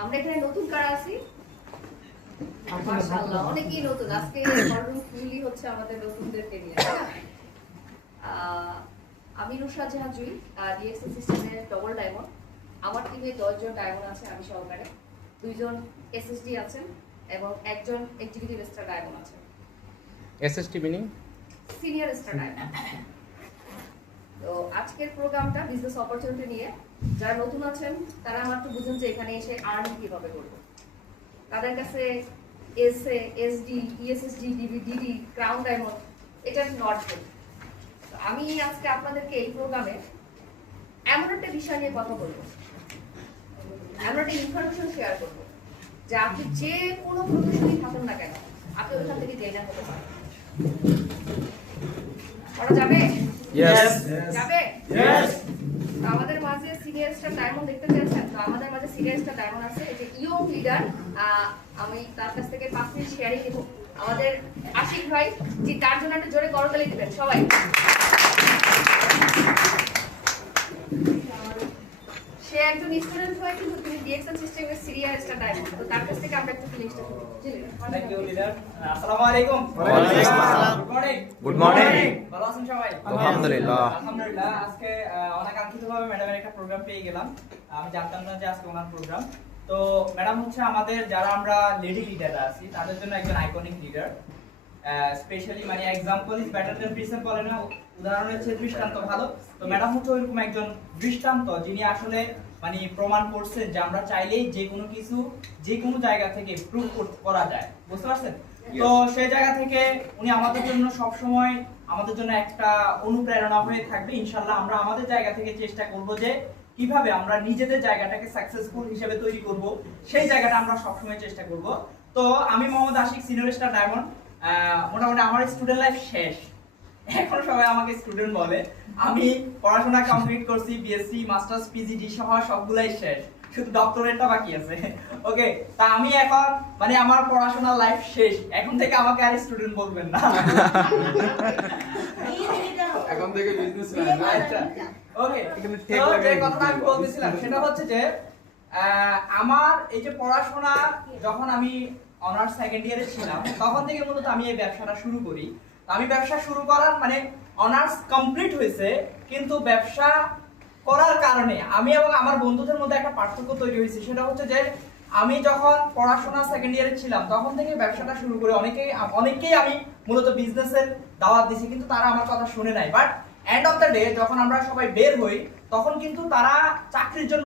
আমরা এখানে নতুন কারা আছি? মাশাআল্লাহ, অনেকেই নতুন। আজকে হলরুম ফুললি হচ্ছে আমাদের নতুনদেরকে নিয়ে, তাই না? আমি নুসরাত জাহান জুই, ডিএক্সএল সিস্টেমের ডবল ডায়মন্ড। আমার টিমে 10 জন ডায়মন্ড আছে, আমি সহকারে। 2 জন এসএসডি আছেন এবং একজন এক্সিকিউটিভ স্টার ডায়মন্ড আছেন। SST meaning senior star diamond. তো আজকের প্রোগ্রামটা বিজনেস অপরচুনিটি নিয়ে। যারা নতুন আছেন তারা আমার একটু বুঝুন যে এখানে এসে আর্নিং কিভাবে করবো। তাদের কাছে SA, SD, ESSD, DD, crown diamond এটা নট গুড। আমি আজকে আপনাদেরকে এই প্রোগ্রামে এমন একটা বিষয় নিয়ে কথা বলবো, এমন একটা ইনফরমেশন শেয়ার করবো যে আপনি যে কোনো প্রফেশনই থাকুন না কেন আপনি ওইখান থেকে ট্রেনার হতে পারেন। করা যাবে? ইয়েস যাবে? Yes. তো আমাদের মাঝে সিনিয়র স্টার ডায়মন্ড দেখতে চাইছেন, তো আমাদের মাঝে সিনিয়র স্টার ডায়মন্ড আছে, এই যে ইয়ং লিডার। আমি তার কাছ থেকে 5 মিনিট শেয়ারিং দেবো। আমাদের আশিক ভাই, যে তার জন্য একটা জোরে করতালি দিবেন সবাই। সে একজন স্টুডেন্ট হয়ে কিন্তু তিনি ডিএক্সএল সিস্টেমের সিনিয়র স্টার ডায়মন্ড। তো তার কাছ থেকে আমরা একটু ফিলিংসটা শুনি। Thank you leader. আসসালামু আলাইকুম। ওয়ালাইকুম আসসালাম। Good morning. Good morning. ভালো আছেন সবাই? আলহামদুলিল্লাহ। আলহামদুলিল্লাহ। আজকে অনাকাঙ্ক্ষিতভাবে ম্যাডামের একটা প্রোগ্রাম পেয়ে গেলাম। আমি জানতাম না যে আজকে ওনার প্রোগ্রাম। তো ম্যাডাম হচ্ছে আমাদের যারা আমরা লেডি লিডাররা আছি তাদের জন্য একজন আইকনিক লিডার। স্পেশালি মানে example is better than principal, না উদাহরণের চেয়ে দৃষ্টান্ত ভালো। তো ম্যাডাম হচ্ছে ওইরকম একজন দৃষ্টান্ত যিনি আসলে মানে প্রমাণ করছেন যে আমরা চাইলেই যে কোনো কিছু যে কোনো জায়গা থেকে প্রুভ করা যায়। বুঝতে পারছেন? তো সেই জায়গা থেকে উনি আমাদের জন্য সব সময় আমাদের জন্য একটা অনুপ্রেরণা হয়ে থাকবে। ইনশাআল্লাহ আমরা আমাদের জায়গা থেকে চেষ্টা করব যে কিভাবে আমরা নিজেদের জায়গাটাকে সাকসেসফুল হিসেবে তৈরি করব, সেই জায়গাটা আমরা সব সময় চেষ্টা করব। তো আমি Mohammad Ashik, senior star diamond. মোটামুটি আমার স্টুডেন্ট লাইফ শেষ, এখন সবাই আমাকে স্টুডেন্ট বলে। আমি পড়াশোনা কমপ্লিট করছি, বিএসসি, মাস্টার্স, পিজিডি সহ সবগুলাই শেষ, শুধু ডক্টরেটটা বাকি আছে। ওকে, তা আমি এখন মানে আমার পড়াশোনার লাইফ শেষ, এখন থেকে আমাকে আর স্টুডেন্ট বলবেন না। এখন থেকে বিজনেসম্যান। আচ্ছা, ওকে। তো যে কথাটা আমি বলতেছিলাম সেটা হচ্ছে যে আমার এই যে পড়াশোনা যখন আমি অনার্স সেকেন্ড ইয়ারে ছিলাম তখন থেকে মূলত আমি এই ব্যবসাটা শুরু করি। আমি ব্যবসা শুরু করার মানে অনার্স কমপ্লিট হয়েছে, কিন্তু ব্যবসা করার কারণে আমি এবং আমার বন্ধুদের মধ্যে একটা পার্থক্য তৈরি হয়েছে। সেটা হচ্ছে যে আমি যখন পড়াশোনা সেকেন্ড ইয়ারে ছিলাম তখন থেকে ব্যবসাটা শুরু করে অনেকেই আমি মূলত বিজনেসের দাওয়াত দিছি, কিন্তু তারা আমার কথা শুনে নাই। But end of the day যখন আমরা সবাই বের হই তখন কিন্তু তারা চাকরির জন্য